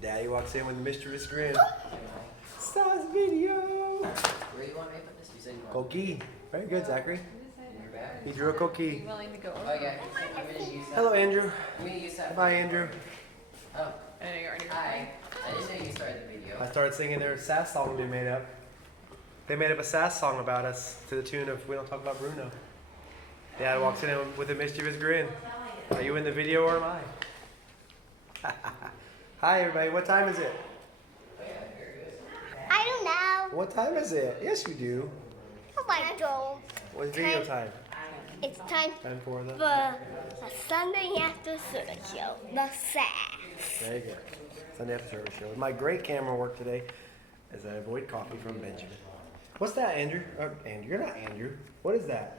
Daddy walks in with a mischievous grin. SASS video. Where you want me to put this? You said you want. Cookie. Very good, Zachary. He drew a Are cookie. you willing to go over? Oh yeah. I'm gonna use that. Hello, Andrew. I'm gonna use that. Bye, Andrew. Oh. I know you already Hi. I didn't know you started the video. I started singing their SASS song they made up. They made up a SASS song about us to the tune of "We Don't Talk About Bruno." Dad walks in with a mischievous grin. Are you in the video or am I? Hi, everybody. What time is it? I don't know. What time is it? Yes, you do. Oh my God. What's video time? It's time Time for the... for a Sunday after service show, the SASS. Very good. Sunday after service show. My great camera work today as I avoid coffee from Benjamin. What's that, Andrew? Andrew, you're not Andrew. What is that?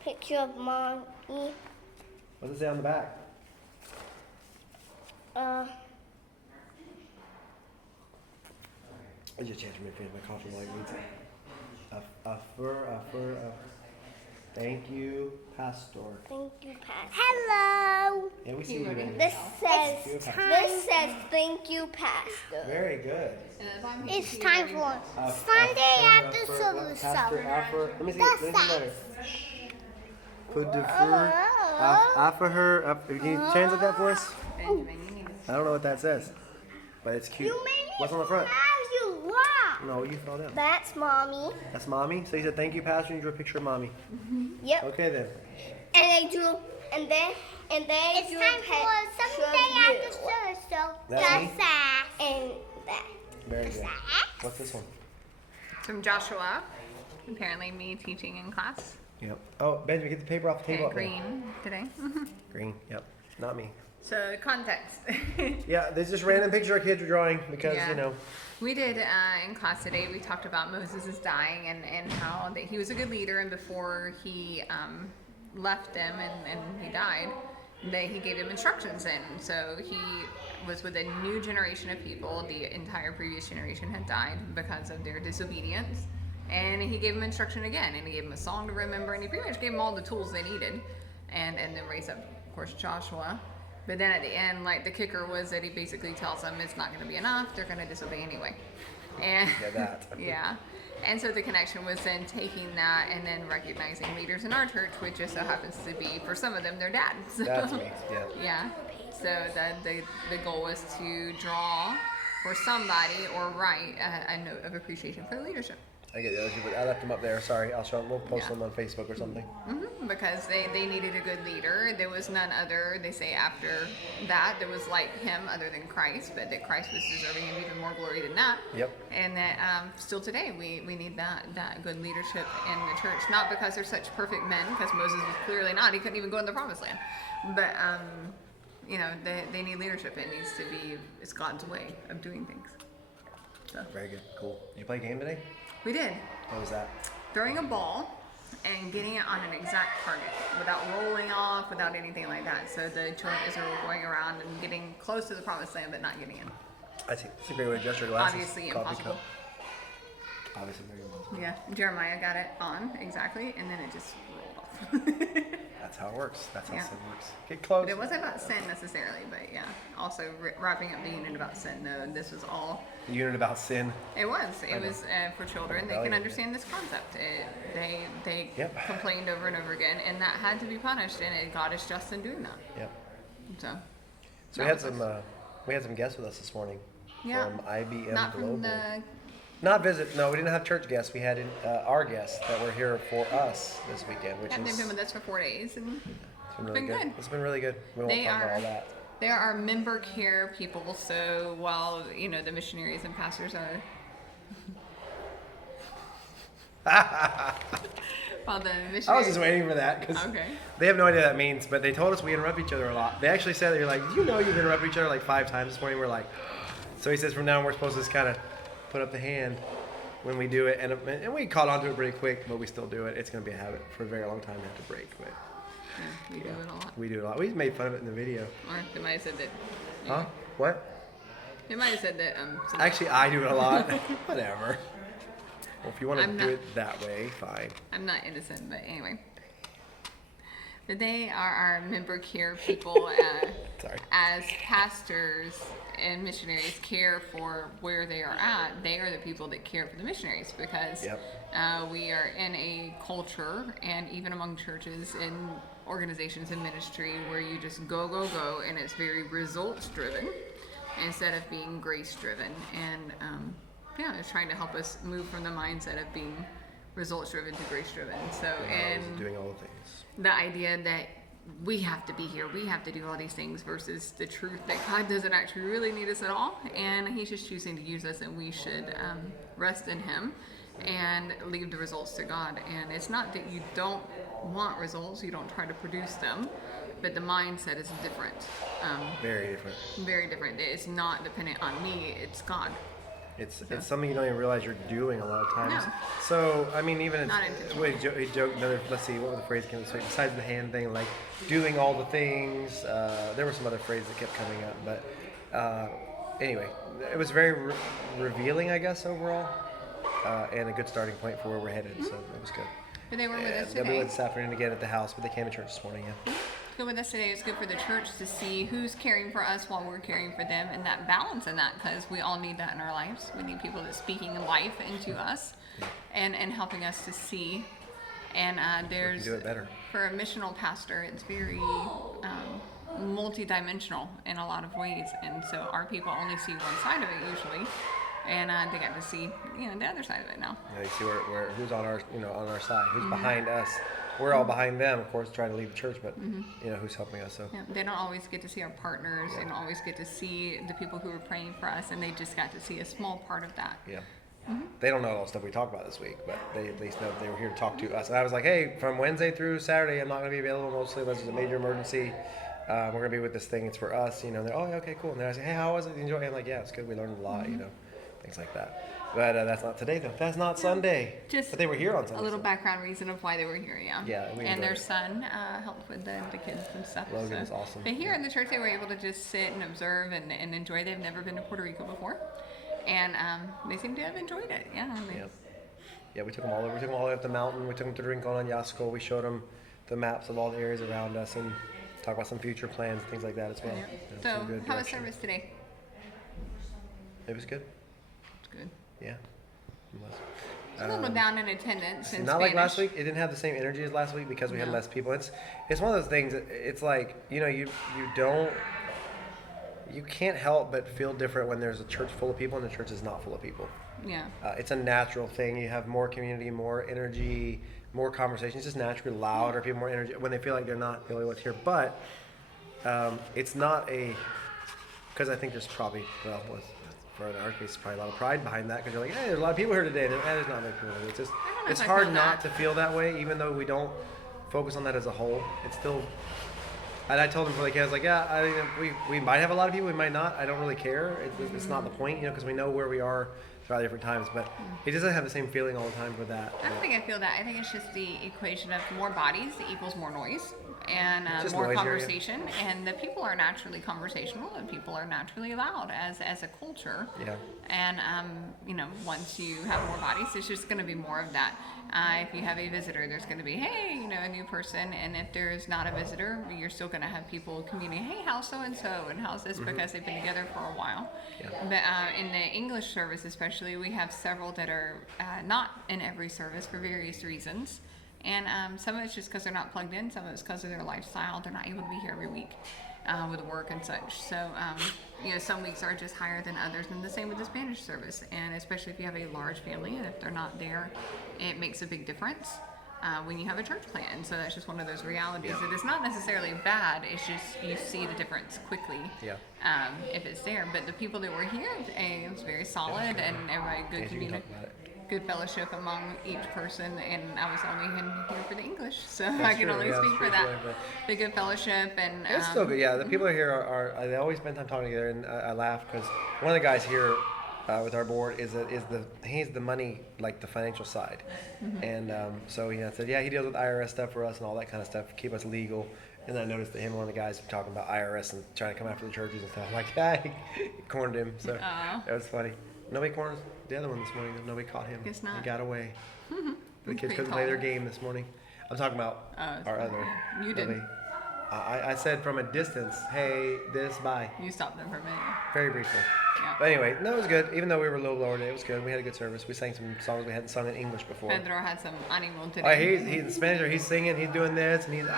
Picture of mommy. What does it say on the back? Uh, I just changed my finish my coffee while I read it. Thank you, Pastor. thank you, Pastor. Hello. Yeah, we see you, Andrew. This Thank you, says Pastor. thank you, Pastor. Very good. It's time for Sunday after service Pastor show. Alfred. Let me see. The Let me see better. Put the fur. After her. Can you translate that for us? Benjamin, you need to. I don't know what that says, but it's cute. You made me What's on the front? how you walk. No, you fell down. That's mommy. That's mommy. So you said thank you, Pastor, and you drew a picture of mommy. Yep. Okay then. And they drew, and then it's drew time for Sunday after service show. That's me? And that. Very good. What's this one? From Joshua. Apparently me teaching in class. Yep. Oh, Benjamin, get the paper off the table. Okay, up there. green today. Green. Yep. Not me. So context. Yeah, there's just random picture our kids are drawing because Yeah. you know. We did in class today. We talked about Moses' dying and how that he was a good leader, and before he left them and he died, that he gave them instructions. And so he was with a new generation of people. The entire previous generation had died because of their disobedience, and he gave them instruction again, and he gave them a song to remember, and he pretty much gave them all the tools they needed, and then raised up, of course, Joshua. But then at the end, like the kicker was that he basically tells them it's not going to be enough. They're going to disobey anyway. And Yeah, that. yeah. And so the connection was then taking that and then recognizing leaders in our church, which just so happens to be, for some of them, their dad. So, That's me. Yeah. yeah. So the goal was to draw for somebody or write a note of appreciation for the leadership. I get the other two, but I left them up there. Sorry, I'll show them. We'll post Yeah. them on Facebook or something. Because they needed a good leader. There was none other, they say after that, there was like him other than Christ, but that Christ was deserving of even more glory than that. Yep. And that still today we need that good leadership in the church. Not because they're such perfect men, because Moses was clearly not. He couldn't even go in the promised land. But, you know, they need leadership. It needs to be, it's God's way of doing things. So Very good. Cool. Did you play a game today? we did. What was that? Throwing a ball and getting it on an exact target without rolling off, without anything like that. So the children of Israel were going around and getting close to the promised land, but not getting in. I see. It's a great way to adjust your glasses. Obviously Coffee impossible. cup. Obviously very impossible. Yeah, Jeremiah got it on exactly, and then it just rolled off. That's how it works. That's how Yeah. sin works. Get close. But it wasn't about sin necessarily, but yeah. Also wrapping up the unit about sin, though. This was all. The unit about sin. It was. I It know. was for children. They Rebellion, can understand this concept. They Yep. complained over and over again, and that had to be punished. And God is just in doing that. Yep. So. So we had some guests with us this morning Yeah. from IBM Not Global. from the. Not visit. No, we didn't have church guests. We had our guests that were here for us this weekend, which They've is been with us for 4 days, and it's been really been good. good. It's been really good. We won't They talk about are- all that. they are our member care people. So while the missionaries and pastors are. While the missionaries. I was just waiting for that because Okay. they have no idea what that means, but they told us we interrupt each other a lot. They actually said they're like, you know, you've interrupted each other like 5 times this morning. We're like, so he says from now on we're supposed to just kind of put up the hand when we do it, and we caught on to it pretty quick, but we still do it. It's going to be a habit for a very long time to have to break, but Yeah, we do it a lot. we do it a lot. We made fun of it in the video. Or they might have said that. Huh? What? They might have said that. So Actually, I do it a lot. Whatever. Well, if you want to I'm do not- it that way, fine. I'm not innocent, but anyway. But they are our member care people. Sorry. As pastors and missionaries care for where they are at, they are the people that care for the missionaries because we are in a culture and even among churches and organizations and ministry where you just go, go, go, and it's very results driven instead of being grace driven. And it's trying to help us move from the mindset of being results driven to grace driven. So, and doing all the things. The idea that we have to be here, we have to do all these things versus the truth that God doesn't actually really need us at all, and He's just choosing to use us, and we should rest in Him and leave the results to God. And it's not that you don't want results, you don't try to produce them, but the mindset is different. Very different. Very different. It's not dependent on me, it's God. It's something you don't even realize you're doing a lot of times. No. So, I mean, even Not we joke, let's see, what was the phrase came this week? Besides the hand thing, like doing all the things. There were some other phrases that kept coming up. But anyway, it was very revealing, I guess, overall. And a good starting point for where we're headed. So it was good. But they were with us They'll be today. with us this afternoon again at the house, but they came to church this morning, Good with us today. It's good for the church to see who's caring for us while we're caring for them, and that balance in that, because we all need that in our lives. We need people that's speaking life into us and helping us to see. And there's do it better. For a missional pastor, it's very multi-dimensional in a lot of ways, and so our people only see one side of it usually. And they got to see, the other side of it now. Yeah, you see where who's on our, on our side, who's behind us. We're all behind them, of course, trying to lead the church, but who's helping us. So they don't always get to see our partners. They don't always get to see the people who are praying for us, and they just got to see a small part of that. Yeah. They don't know all the stuff we talked about this week, but they at least know that they were here to talk to us. And I was like, hey, from Wednesday through Saturday, I'm not going to be available mostly unless there's a major emergency. We're going to be with this thing. It's for us. They're, oh, yeah, okay, cool. And then I say, hey, how was it? Did you enjoy it? I'm like, yeah, it's good. We learned a lot, things like that. But that's not today, though. That's not Sunday. Just but they were here on Sunday. A little background reason of why they were here, Yeah, and their son helped with the kids and stuff. Logan is awesome. But here in the church, they were able to just sit and observe and enjoy. They've never been to Puerto Rico before, and they seem to have enjoyed it. Yeah, we took them all over. We took them all the way up the mountain. We took them to Rincon on Yasco. We showed them the maps of all the areas around us and talk about some future plans, things like that as well. So, how was service today? It was good. It's good. Yeah. A little down in attendance in not Spanish. like last week. It didn't have the same energy as last week because we had less people. It's one of those things. It's like you can't help but feel different when there's a church full of people and the church is not full of people. Yeah. It's a natural thing. You have more community, more energy, more conversation. It's just naturally louder. People more energy when they feel like they're not the only ones here. But it's not because I think there's probably for our case, probably a lot of pride behind that because you're like, hey, there's a lot of people here today. There's not many people here. It's just it's hard not to feel that way, even though we don't focus on that as a whole. It's still. And I told him for the kids, like, yeah, we might have a lot of people, we might not. I don't really care. It's not the point, because we know where we are throughout different times. But he doesn't have the same feeling all the time with that. I don't think I feel that. I think it's just the equation of more bodies equals more noise and more noisier, conversation. And the people are naturally conversational and people are naturally loud as a culture. Yeah. And once you have more bodies, it's just going to be more of that. If you have a visitor, there's going to be, hey, a new person. And if there's not a visitor, you're still going to have people communicating, hey, how's so-and-so and how's this, because they've been together for a while. Yeah. But in the English service especially, we have several that are not in every service for various reasons. And some of it's just because they're not plugged in. Some of it's because of their lifestyle. They're not able to be here every week with work and such. So, some weeks are just higher than others. And the same with the Spanish service. And especially if you have a large family and if they're not there, it makes a big difference when you have a church plan. So that's just one of those realities. It is not necessarily bad. It's just you see the difference quickly if it's there. But the people that were here, it was very solid and everybody good community. Good fellowship among each person, and I was only in here for the English, so I can only speak for that. The good fellowship, and it's still good. Yeah, the people here are they always spend time talking together, and I laugh because one of the guys here with our board he's the money, like the financial side, and so I said he deals with IRS stuff for us and all that kind of stuff, keep us legal. And then I noticed that him and one of the guys were talking about IRS and trying to come after the churches and stuff. I'm like, he cornered him, so that was funny. Nobody cornered the other one this morning. Nobody caught him. Guess not. He got away. The kids couldn't play their game this morning. I'm talking about our other. You didn't. Lily. I said from a distance, hey, this, bye. You stopped them for a minute. Very briefly. Yeah. But anyway, no, it was good. Even though we were a little lower today, it was good. We had a good service. We sang some songs we hadn't sung in English before. Pedro had some animal Oh, today. he's in Spanish, or he's singing, he's doing this, and he's So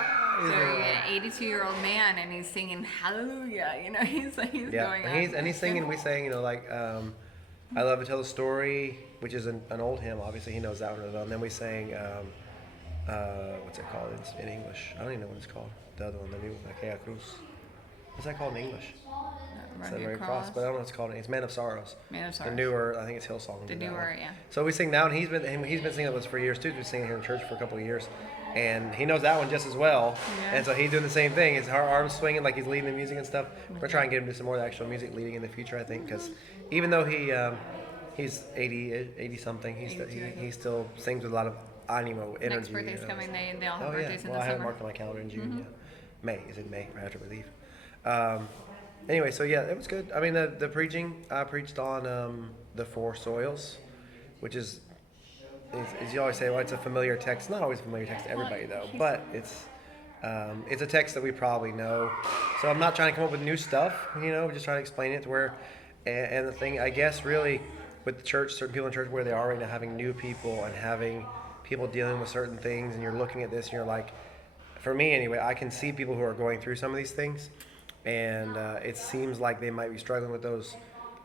yeah, 82-year-old man, and he's singing Hallelujah. You know, he's going. And he's singing. We sang, you know, like I love to tell the story, which is an old hymn. Obviously, he knows that one. And then we sang what's it called in English? I don't even know what it's called. The other one, the new one, Aquella Cruz. What's that called in English? It's the Red Cross, but I don't know what it's called. It's Man of Sorrows. Man of Sorrows. The newer, I think it's Hillsong. The newer, yeah. So we sing that one. He's been singing with us for years too. We've been singing here in church for a couple of years, and he knows that one just as well. Yeah. And so he's doing the same thing. His arms swinging like he's leading the music and stuff. We're trying to get him to do some more of the actual music leading in the future, I think, because even though he's 80 something, he still sings with a lot of animo, energy. Next birthday's coming. They all have Oh birthdays yeah. in Well, the I have it summer. marked on my calendar in June. Yeah. May is in May right after we leave. Anyway, so yeah, it was good. I mean, the preaching, I preached on the four soils, which is, as you always say, well, it's a familiar text. Not always a familiar text to everybody, though, but it's a text that we probably know. So I'm not trying to come up with new stuff, you know, just trying to explain it to where, and the thing, I guess, really, with the church, certain people in church, where they are right now, having new people and having people dealing with certain things, and you're looking at this, and you're like, for me anyway, I can see people who are going through some of these things, and it seems like they might be struggling with those.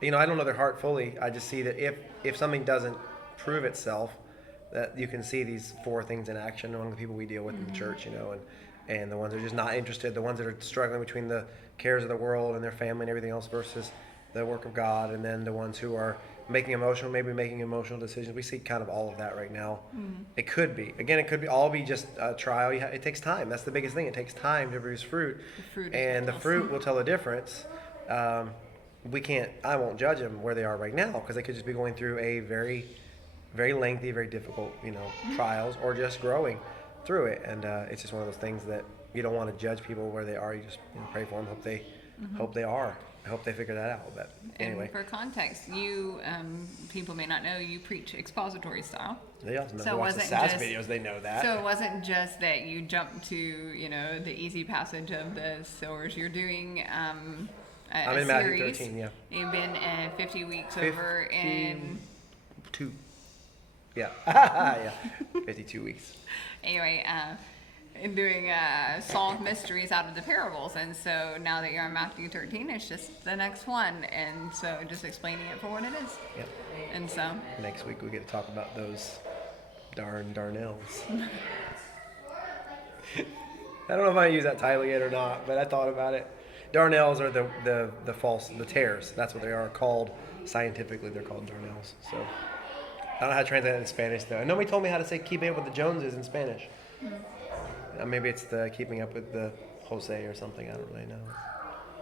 You know, I don't know their heart fully. I just see that if something doesn't prove itself, that you can see these four things in action among the people we deal with in the church, you know, and the ones that are just not interested, the ones that are struggling between the cares of the world and their family and everything else versus the work of God, and then the ones who are making emotional decisions. We see kind of all of that right now. It could be all be just a trial. It takes time. That's the biggest thing. It takes time to produce fruit, and the fruit will tell the difference. I won't judge them where they are right now, because they could just be going through a very, very lengthy, very difficult, you know, trials, or just growing through it. And it's just one of those things that you don't want to judge people where they are. You just pray for them. Hope they are. I hope they figure that out. But anyway. And for context, you people may not know, you preach expository style. They also know So who it watch the wasn't SASS just- videos. They know that. So it wasn't just that you jumped to, you know, the easy passage of the source. You're doing I'm a in Matthew series. 13, yeah. You've been 50 weeks over in. 52. Yeah. Yeah. 52 weeks. Anyway, and doing solve mysteries out of the parables. And so now that you're in Matthew 13, it's just the next one. And so just explaining it for what it is. Yep. And so. Next week we get to talk about those darnels. I don't know if I use that title yet or not, but I thought about it. Darnels are the false, the tares. That's what they are called. Scientifically, they're called darnels. So I don't know how to translate that in Spanish, though. And nobody told me how to say keeping up with the Joneses in Spanish. Maybe it's the keeping up with the Jose or something. I don't really know.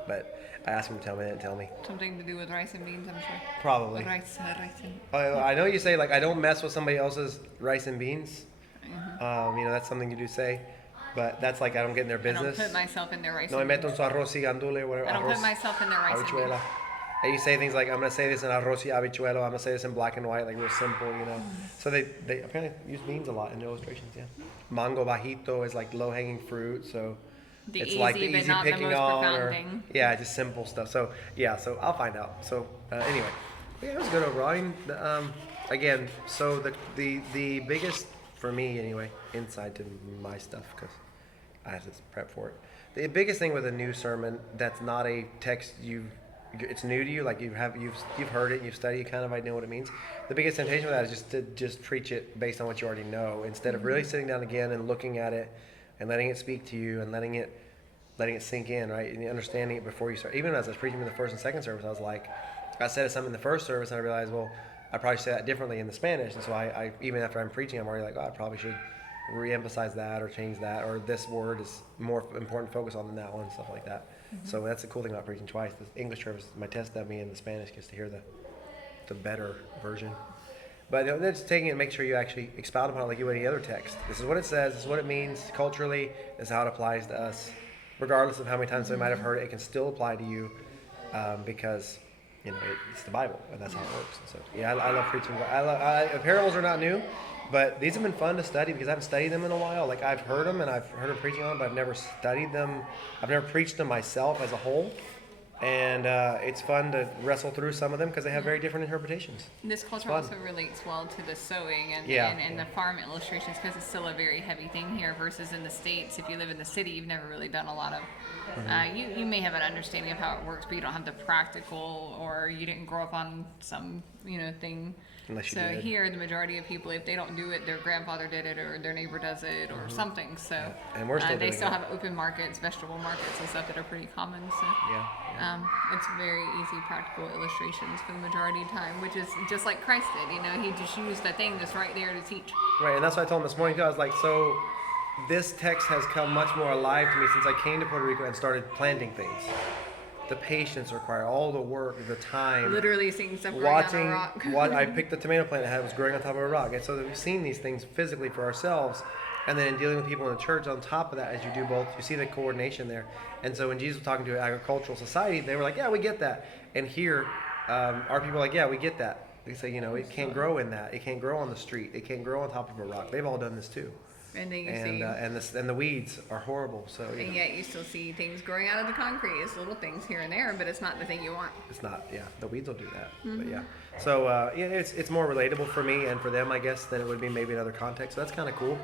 But I asked him to tell me. They didn't tell me. Something to do with rice and beans, I'm sure. Probably. Rice and... I know you say, like, I don't mess with somebody else's rice and beans. You know, that's something you do say. But that's like, I don't get in their I business. don't put myself in their rice No me and meto beans. en su arroz y gandule, whatever. I don't arroz, put myself in their rice and habichuela. beans. And you say things like, I'm going to say this in arroz y habichuelo. I'm going to say this in black and white, like real simple, you know. So they apparently use beans a lot in illustrations, yeah. Mango bajito is like low-hanging fruit, so The it's easy, like the but easy not the picking most on. profound Or, thing. yeah, just simple stuff. So, yeah, so I'll find out. So, anyway. Yeah, it was good overall. I mean, again, so the biggest, for me anyway, insight to my stuff, because I have to prep for it. The biggest thing with a new sermon that's not a text it's new to you, like you've heard it, you've studied it, kind of, I know what it means. The biggest temptation with that is just to preach it based on what you already know, instead of really sitting down again and looking at it and letting it speak to you and letting it sink in, right? And understanding it before you start. Even as I was preaching in the first and second service, I was like, I said something in the first service and I realized, well, I probably say that differently in the Spanish, and so I even after I'm preaching, I'm already like, oh, I probably should re-emphasize that or change that, or this word is more important to focus on than that one, stuff like that. So that's the cool thing about preaching twice. The English service, my test dummy, and the Spanish gets to hear the better version. But then just taking it and make sure you actually expound upon it like you would any other text. This is what it says, this is what it means culturally, this is how it applies to us. Regardless of how many times they might have heard it, it can still apply to you because, you know, it's the Bible, and that's how it works. And so, yeah, I love preaching. Parables are not new. But these have been fun to study because I haven't studied them in a while. Like I've heard them and I've heard them preaching on them, but I've never studied them. I've never preached them myself as a whole. And it's fun to wrestle through some of them because they have very different interpretations. This culture also relates well to the sewing and the farm illustrations because it's still a very heavy thing here versus in the States. If you live in the city, you've never really done a lot of. You may have an understanding of how it works, but you don't have the practical, or you didn't grow up on some thing. Unless you so did. here, the majority of people, if they don't do it, their grandfather did it, or their neighbor does it, or something. So and we're still they doing still it. have open markets, vegetable markets, and stuff that are pretty common. So it's very easy, practical illustrations for the majority of the time, which is just like Christ did. He just used that thing that's right there to teach. Right, and that's what I told him this morning too. I was like, so this text has come much more alive to me since I came to Puerto Rico and started planting things. The patience required, all the work, the time. Literally seeing stuff growing on a rock. I picked the tomato plant that was growing on top of a rock. And so we've seen these things physically for ourselves. And then in dealing with people in the church, on top of that, as you do both, you see the coordination there. And so when Jesus was talking to an agricultural society, they were like, yeah, we get that. And here, our people are like, yeah, we get that. They say, it can't grow in that. It can't grow on the street. It can't grow on top of a rock. They've all done this too. And then you and the weeds are horrible. So and yet you still see things growing out of the concrete. It's little things here and there, but it's not the thing you want. It's not. Yeah, the weeds will do that. But yeah. So it's more relatable for me and for them, I guess, than it would be maybe in other contexts. So that's kind of cool.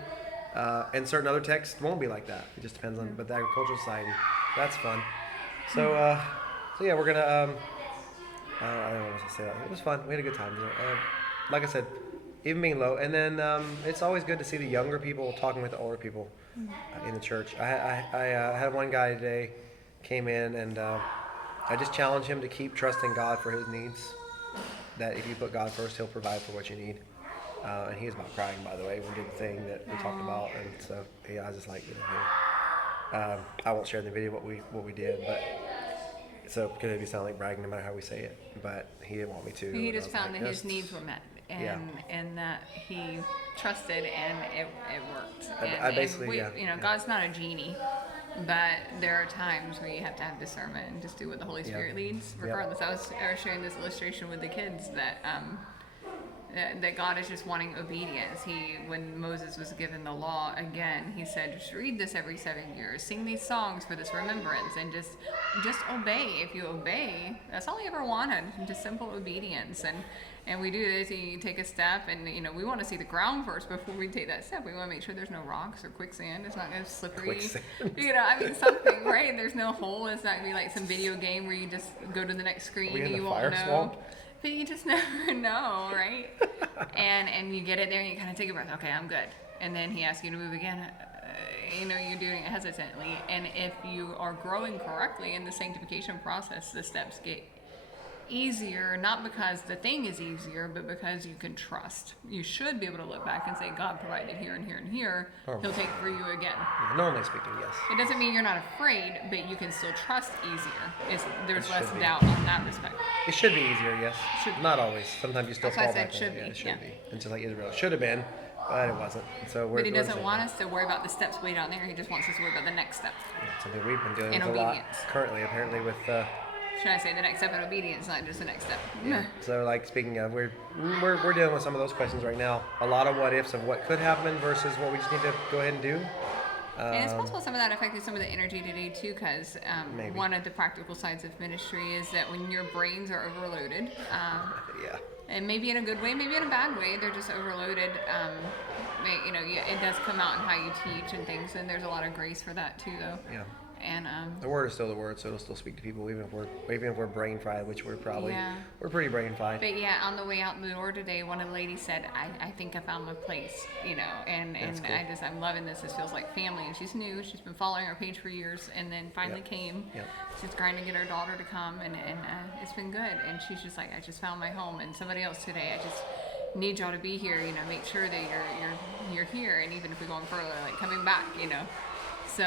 And certain other texts won't be like that. It just depends on. But the agricultural society, that's fun. So yeah, we're gonna. I don't know what to say. It was fun. We had a good time. Like I said. Even being low, and then it's always good to see the younger people talking with the older people in the church. I had one guy today came in, and I just challenged him to keep trusting God for his needs. That if you put God first, He'll provide for what you need. And he was about crying, by the way, when we did the thing that we talked about, and so I was just like, I won't share in the video what we did, but. So because it'd sound like bragging no matter how we say it, but he didn't want me to. He just found that his needs were met. And that he trusted, and it worked. I basically, God's not a genie, but there are times where you have to have discernment and just do what the Holy Spirit leads, regardless. I was sharing this illustration with the kids that God is just wanting obedience. When Moses was given the law again, he said, just read this every 7 years, sing these songs for this remembrance, and just obey. If you obey, that's all he ever wanted, just simple obedience. And we do this, you take a step, and we want to see the ground first before we take that step. We want to make sure there's no rocks or quicksand. It's not going to slippery. Something, right? There's no hole. It's not going to be like some video game where you just go to the next screen and you won't know. Swamp? But you just never know, right? and you get it there and you kind of take a breath. Okay, I'm good. And then he asks you to move again. You're doing it hesitantly. And if you are growing correctly in the sanctification process, the steps get easier, not because the thing is easier, but because you can trust. You should be able to look back and say, God provided here and here and here. He'll take for you again. Yeah, normally speaking, yes. It doesn't mean you're not afraid, but you can still trust easier. There's less doubt on that respect. It should be easier, yes. Not always. Sometimes you still fall back. That's why I said it should be. And just like Israel, it should have been, but it wasn't. So but he doesn't want us to worry about the steps way down there. He just wants us to worry about the next step. Yeah, something we've been dealing with a lot currently, apparently, with. Should I say the next step in obedience, not just the next step? Yeah. So, like, speaking of, we're dealing with some of those questions right now. A lot of what ifs of what could happen versus what we just need to go ahead and do. And it's possible some of that affected some of the energy today too, because one of the practical sides of ministry is that when your brains are overloaded, and maybe in a good way, maybe in a bad way, they're just overloaded. It does come out in how you teach and things, and there's a lot of grace for that too, though. Yeah. And the word is still the word, so it'll still speak to people, even if we're brain fried, which we're probably we're pretty brain fried. But on the way out the door today, one of the ladies said, "I think I found my place," and cool. I'm loving this. This feels like family, and she's new. She's been following our page for years, and then finally came. Yep. She's trying to get her daughter to come, and it's been good. And she's just like, "I just found my home." And somebody else today, I just need y'all to be here. Make sure that you're here, and even if we're going further, like coming back, So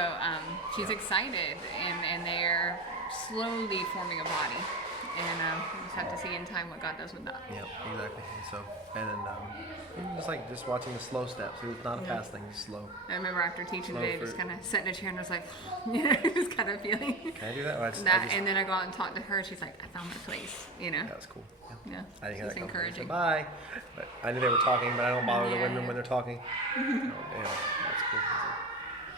she's excited, and they're slowly forming a body, and we just have to see in time what God does with that. Yep, exactly. So, and then just watching the slow steps. It's not a fast thing, just slow. I remember after teaching today, just kind of sat in a chair and was like, just kind of feeling. Can I do that? And then I go out and talk to her. She's like, I found my place. That was cool. Yeah. Yeah. I didn't hear It's that conversation. encouraging. Bye. But I knew they were talking, but I don't bother the Yeah, women yeah. when they're talking. Yeah, that's cool.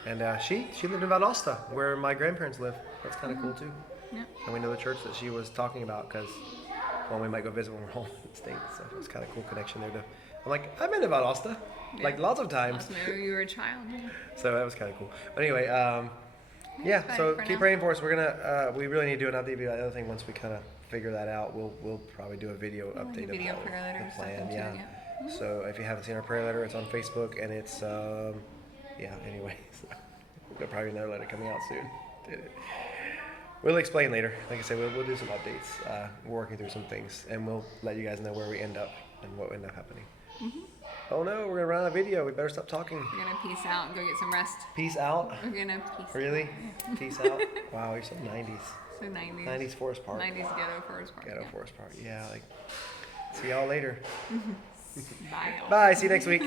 And she lived in Valdosta, where my grandparents live. That's kind of cool too. Yeah. And we know the church that she was talking about because, well, we might go visit when we're home in the States. So it's kind of cool connection there. I'm like, I've been to Valdosta, like lots of times. Maybe you were a child. Yeah. So that was kind of cool. But anyway, yeah. Fine So for keep now. praying for us. We're gonna, we really need to do an update video. The other thing, once we kind of figure that out, we'll probably do a video update Like a video of prayer letter or the plan. something Yeah. too. Yeah. So if you haven't seen our prayer letter, it's on Facebook, and it's yeah. Anyway, so we'll probably another letter coming out soon. We'll explain later. Like I said, we'll do some updates. We're working through some things, and we'll let you guys know where we end up and what end up happening. Oh no, we're gonna run out of video. We better stop talking. We're gonna peace out and go get some rest. Peace out. We're gonna peace. Really? Peace out. Wow, you're so 90s. So 90s. 90s Forest Park. 90s ghetto Forest Park. Ghetto Yeah. Forest Park. Yeah, like. See y'all later. Bye. Y'all. Bye. See you next week.